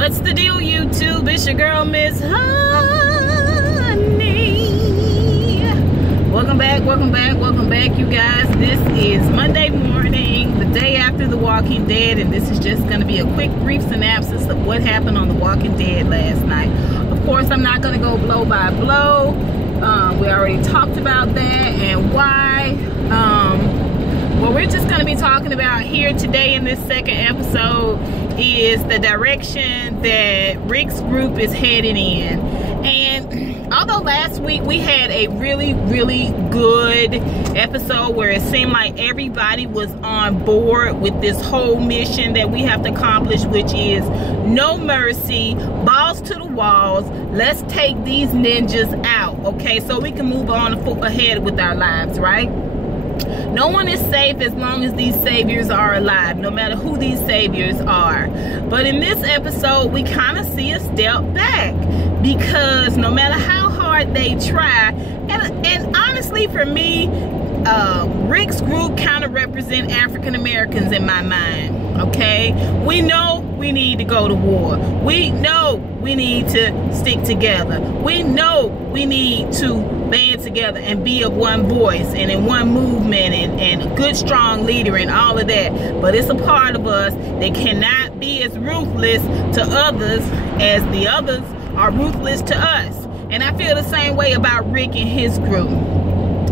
What's the deal, YouTube? It's your girl, Miss Honey. Welcome back, you guys. This is Monday morning, the day after The Walking Dead, and this is just going to be a quick, brief synopsis of what happened on The Walking Dead last night. Of course, I'm not going to go blow by blow. We already talked about that and why. What we're just going to be talking about here today in this second episode is the direction that Rick's group is heading in. And although last week we had a really good episode where it seemed like everybody was on board with this whole mission that we have to accomplish, which is no mercy, balls to the walls, let's take these ninjas out, okay, so we can move on ahead with our lives, right? No one is safe as long as these saviors are alive, no matter who these saviors are. But in this episode, we kind of see a step back, because no matter how hard they try, and honestly for me, Rick's group kind of represent African Americans in my mind, okay? We know we need to go to war. We know we need to stick together. We know we need to band together and be of one voice and in one movement and a good strong leader and all of that. But it's a part of us that cannot be as ruthless to others as the others are ruthless to us. And I feel the same way about Rick and his group.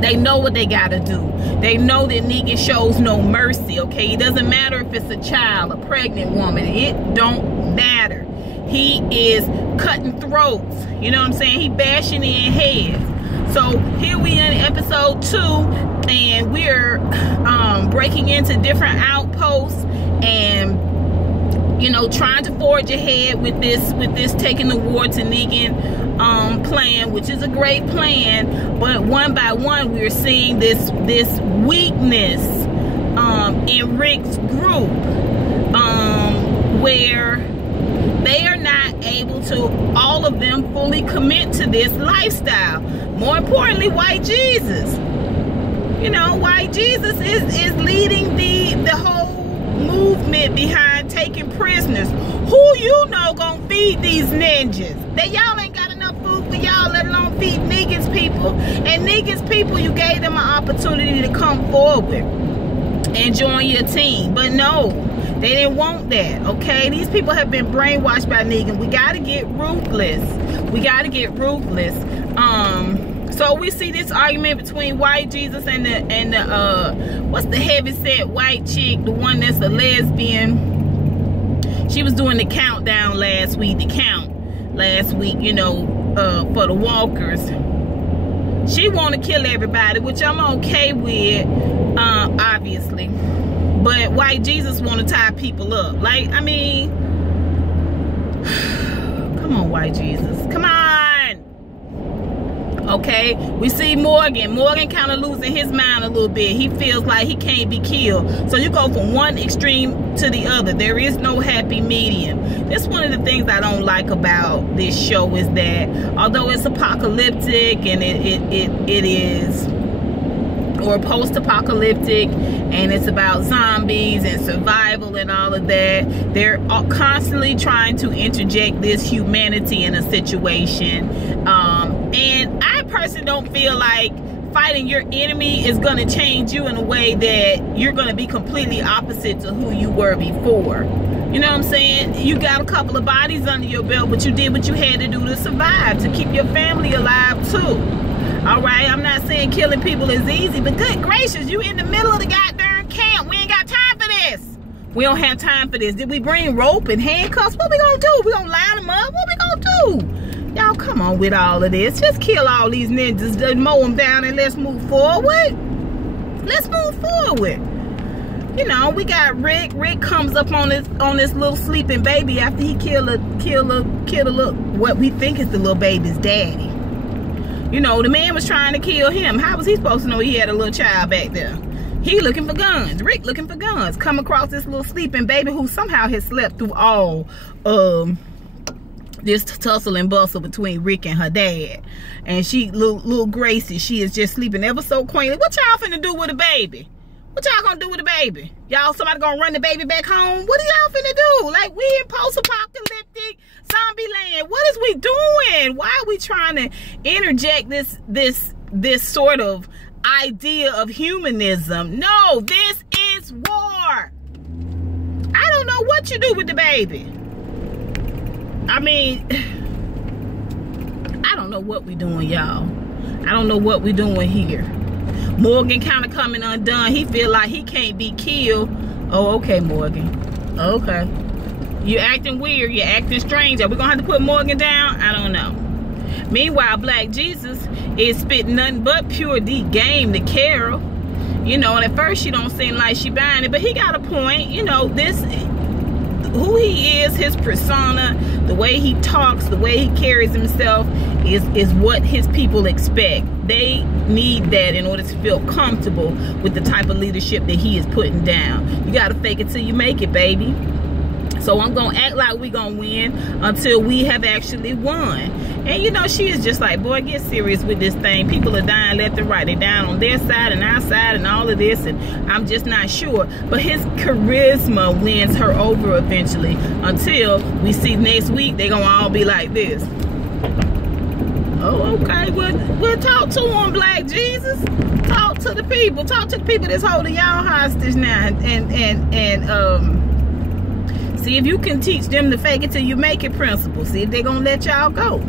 They know what they gotta do. They know that Negan shows no mercy, okay? It doesn't matter if it's a child, a pregnant woman. It don't matter. He is cutting throats. You know what I'm saying? He bashing in heads. So here we in episode 2, and we're breaking into different outposts and, you know, trying to forge ahead with this taking the war to Negan plan, which is a great plan. But one by one, we're seeing this weakness in Rick's group, where they are not able to, all of them, fully commit to this lifestyle. More importantly, White Jesus. You know, White Jesus is leading the whole movement behind taking prisoners. Who you know gonna feed these ninjas? That y'all ain't got enough food for y'all, let alone feed Negan's people. And Negan's people, you gave them an opportunity to come forward and join your team. But no, they didn't want that, okay? These people have been brainwashed by Negan. We gotta get ruthless. We gotta get ruthless. So we see this argument between White Jesus and the what's the heavyset white chick, the one that's a lesbian. She was doing the countdown last week, you know, for the walkers. She want to kill everybody, which I'm okay with, obviously. But White Jesus want to tie people up. Like, I mean, come on, White Jesus, come on. Okay, we see Morgan kind of losing his mind a little bit. He feels like he can't be killed. So you go from one extreme to the other. There is no happy medium. That's one of the things I don't like about this show, is that although it's apocalyptic and it is, or post-apocalyptic, and it's about zombies and survival and all of that, they're constantly trying to interject this humanity in a situation. And I personally don't feel like fighting your enemy is going to change you in a way that you're going to be completely opposite to who you were before. You know what I'm saying? You got a couple of bodies under your belt, but you did what you had to do to survive, to keep your family alive too. All right, I'm not saying killing people is easy, but good gracious, you in the middle of the goddamn camp. We ain't got time for this. We don't have time for this. Did we bring rope and handcuffs? What we gonna do? We gonna line them up? What we gonna do? Y'all come on with all of this. Just kill all these ninjas, mow them down, and let's move forward. Let's move forward. You know, we got Rick. Rick comes up on this little sleeping baby after he killed a little, what we think is the little baby's daddy. You know, the man was trying to kill him. How was he supposed to know he had a little child back there? He looking for guns. Rick looking for guns. Come across this little sleeping baby who somehow has slept through all this tussle and bustle between Rick and her dad. And she, little Gracie, she is just sleeping ever so quaintly. What y'all finna do with a baby? What y'all gonna do with the baby? Y'all, somebody gonna run the baby back home? What are y'all finna do? Like, we in post-apocalyptic is we doing? Why are we trying to interject this sort of idea of humanism? No, this is war. I don't know what you do with the baby. I mean, I don't know what we doing, y'all. I don't know what we doing here. Morgan kind of coming undone. He feel like he can't be killed. Oh, okay, Morgan. Okay. You acting weird. You're acting strange. Are we gonna have to put Morgan down? I don't know. Meanwhile, Black Jesus is spitting nothing but pure D game to Carol. You know, and at first she don't seem like she buying it, but he got a point. You know, who he is, his persona, the way he talks, the way he carries himself is what his people expect. They need that in order to feel comfortable with the type of leadership that he is putting down. You gotta fake it till you make it, baby. So I'm gonna act like we gonna win until we have actually won. And you know, she is just like, boy, get serious with this thing. People are dying left and right. They're down on their side and our side and all of this, and I'm just not sure. But his charisma wins her over eventually, until we see next week they gonna all be like this. Oh, okay, we'll talk to him, Black Jesus. Talk to the people. Talk to the people that's holding y'all hostage now, and see if you can teach them the fake it till you make it principle. See if they're gonna let y'all go.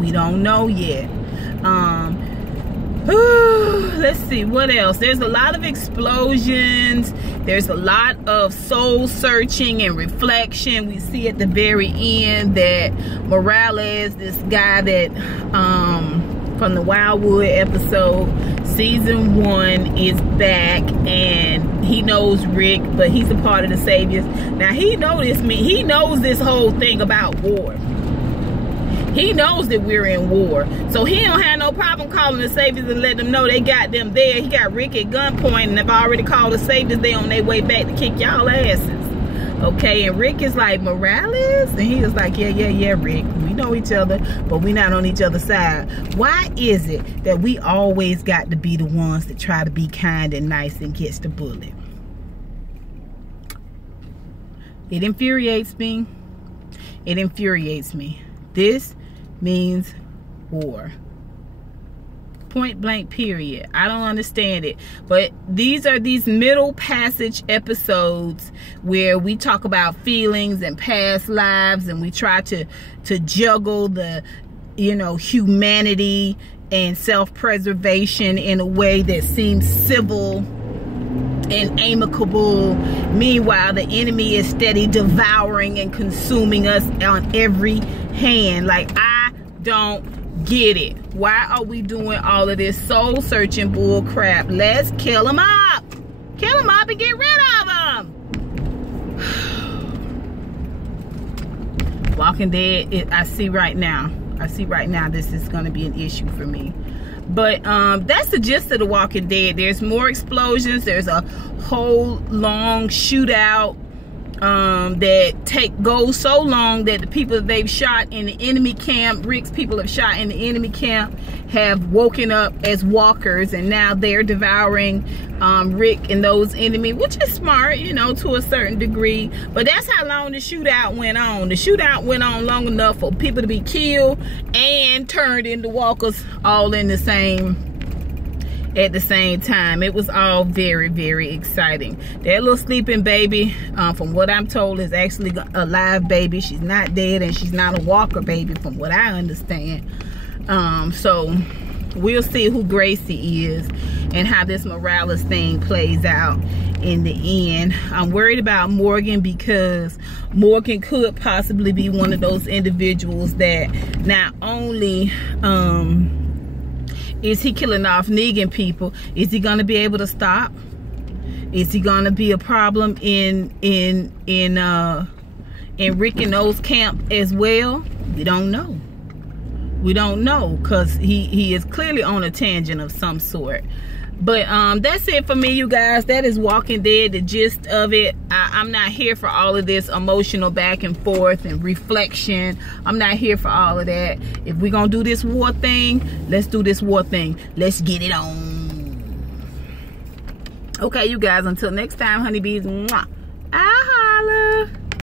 We don't know yet. Let's see what else. There's a lot of explosions. There's a lot of soul searching and reflection. We see at the very end that Morales, this guy that from the Wildwood episode, season 1, is back, and he knows Rick, but he's a part of the Saviors. Now he knows this whole thing about war. He knows that we're in war, so he don't have no problem calling the Saviors and letting them know they got them there. He got Rick at gunpoint, and they've already called the Saviors. They on their way back to kick y'all asses. Okay, and Rick is like, Morales? And he was like, yeah, Rick. We know each other, but we not on each other's side. Why is it that we always got to be the ones that try to be kind and nice and gets the bullet? It infuriates me. It infuriates me. This means war. Point blank, period. I don't understand it. But these are these middle passage episodes where we talk about feelings and past lives, and we try to juggle the, you know, humanity and self-preservation in a way that seems civil and amicable. Meanwhile, the enemy is steady devouring and consuming us on every hand. Like, I don't get it. Why are we doing all of this soul searching bull crap? Let's kill them up. Kill them up and get rid of them. Walking Dead, I see right now this is going to be an issue for me. But that's the gist of The Walking Dead. There's more explosions. There's a whole long shootout that goes so long that the people they've shot in the enemy camp, Rick's people have shot in the enemy camp, have woken up as walkers, and now they're devouring Rick and those enemy, which is smart, you know, to a certain degree. But that's how long the shootout went on. The shootout went on long enough for people to be killed and turned into walkers all in the same at the same time. It was all very, very exciting. That little sleeping baby, from what I'm told, is actually a live baby. She's not dead, and she's not a walker baby from what I understand. So we'll see who Gracie is and how this Morales thing plays out in the end. I'm worried about Morgan, because Morgan could possibly be one of those individuals that not only is he killing off Negan people, is he gonna be able to stop? Is he gonna be a problem in Rick and those camp as well? We don't know. We don't know, because he is clearly on a tangent of some sort. But that's it for me, you guys. That is Walking Dead, the gist of it. I'm not here for all of this emotional back and forth and reflection. I'm not here for all of that. If we're gonna do this war thing, let's do this war thing. Let's get it on. Okay, you guys, until next time, honeybees. Mwah.